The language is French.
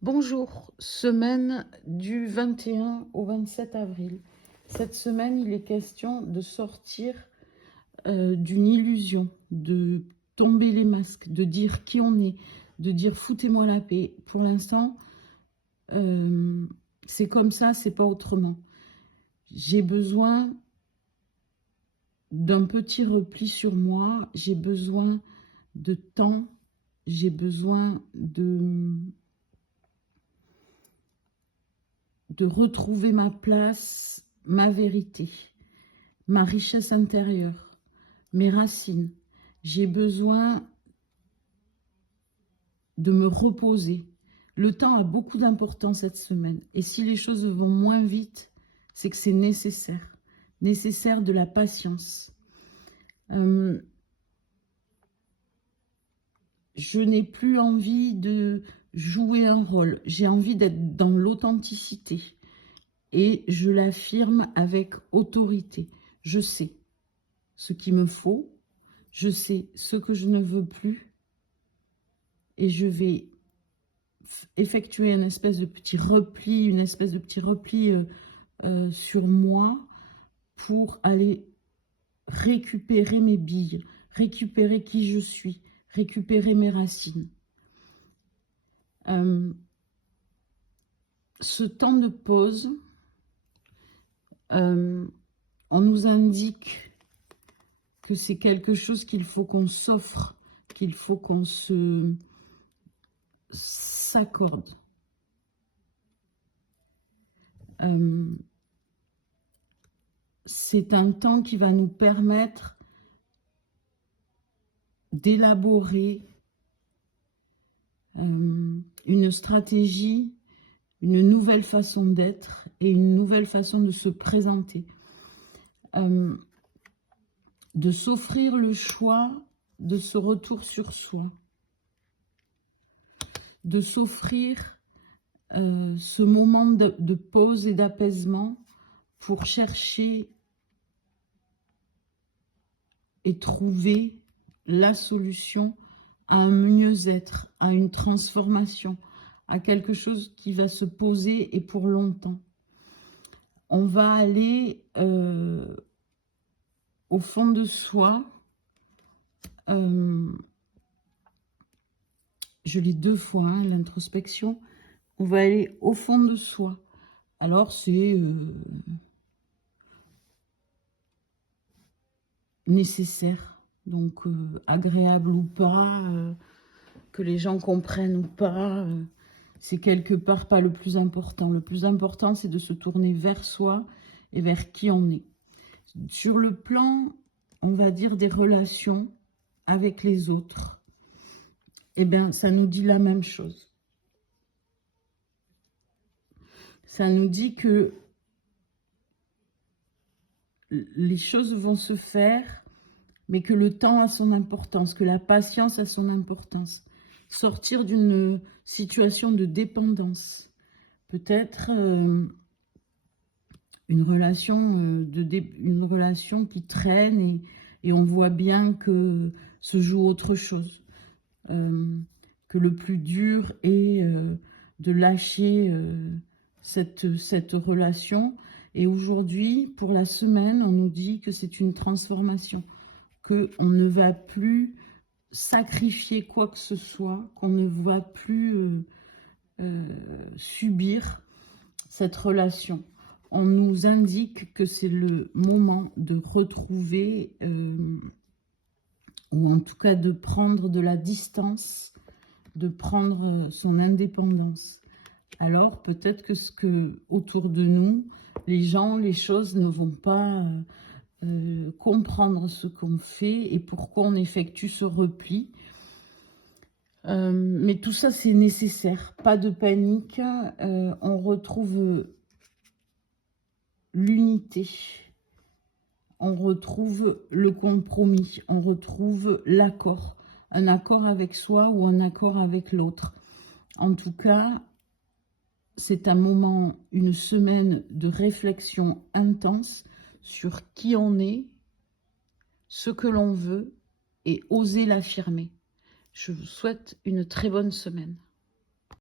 Bonjour, semaine du 21 au 27 avril. Cette semaine, il est question de sortir d'une illusion, de tomber les masques, de dire qui on est, de dire foutez-moi la paix. Pour l'instant, c'est comme ça, c'est pas autrement. J'ai besoin d'un petit repli sur moi, j'ai besoin de temps, j'ai besoin de retrouver ma place, ma vérité, ma richesse intérieure, mes racines. J'ai besoin de me reposer. Le temps a beaucoup d'importance cette semaine. Et si les choses vont moins vite, c'est que c'est nécessaire. Nécessaire de la patience. Je n'ai plus envie de jouer un rôle. J'ai envie d'être dans l'authenticité. Et je l'affirme avec autorité. Je sais ce qu'il me faut, je sais ce que je ne veux plus, et je vais effectuer une espèce de petit repli, sur moi pour aller récupérer mes billes, récupérer qui je suis, récupérer mes racines. Ce temps de pause, on nous indique que c'est quelque chose qu'il faut qu'on s'offre, qu'il faut qu'on s'accorde. C'est un temps qui va nous permettre d'élaborer une stratégie, une nouvelle façon d'être et une nouvelle façon de se présenter. De s'offrir le choix de ce retour sur soi. De s'offrir ce moment de pause et d'apaisement pour chercher et trouver la solution à un mieux-être, à une transformation, à quelque chose qui va se poser et pour longtemps. On va aller au fond de soi. Je lis 2 fois, hein, l'introspection. On va aller au fond de soi. Alors c'est nécessaire, donc agréable ou pas, que les gens comprennent ou pas, c'est quelque part pas le plus important. Le plus important, c'est de se tourner vers soi et vers qui on est. Sur le plan, on va dire, des relations avec les autres, eh bien, ça nous dit la même chose. Ça nous dit que les choses vont se faire, mais que le temps a son importance, que la patience a son importance. Sortir d'une situation de dépendance. Peut-être une relation qui traîne et on voit bien que se joue autre chose. Que le plus dur est de lâcher cette relation. Et aujourd'hui, pour la semaine, on nous dit que c'est une transformation, qu'on ne va plus sacrifier quoi que ce soit, qu'on ne va plus subir cette relation. On nous indique que c'est le moment de retrouver, ou en tout cas de prendre de la distance, de prendre son indépendance. Alors peut-être que autour de nous, les gens, les choses ne vont pas comprendre ce qu'on fait et pourquoi on effectue ce repli. Mais tout ça, c'est nécessaire. Pas de panique. On retrouve l'unité. On retrouve le compromis. On retrouve l'accord. Un accord avec soi ou un accord avec l'autre. En tout cas, c'est un moment, une semaine de réflexion intense sur qui on est, ce que l'on veut et oser l'affirmer. Je vous souhaite une très bonne semaine.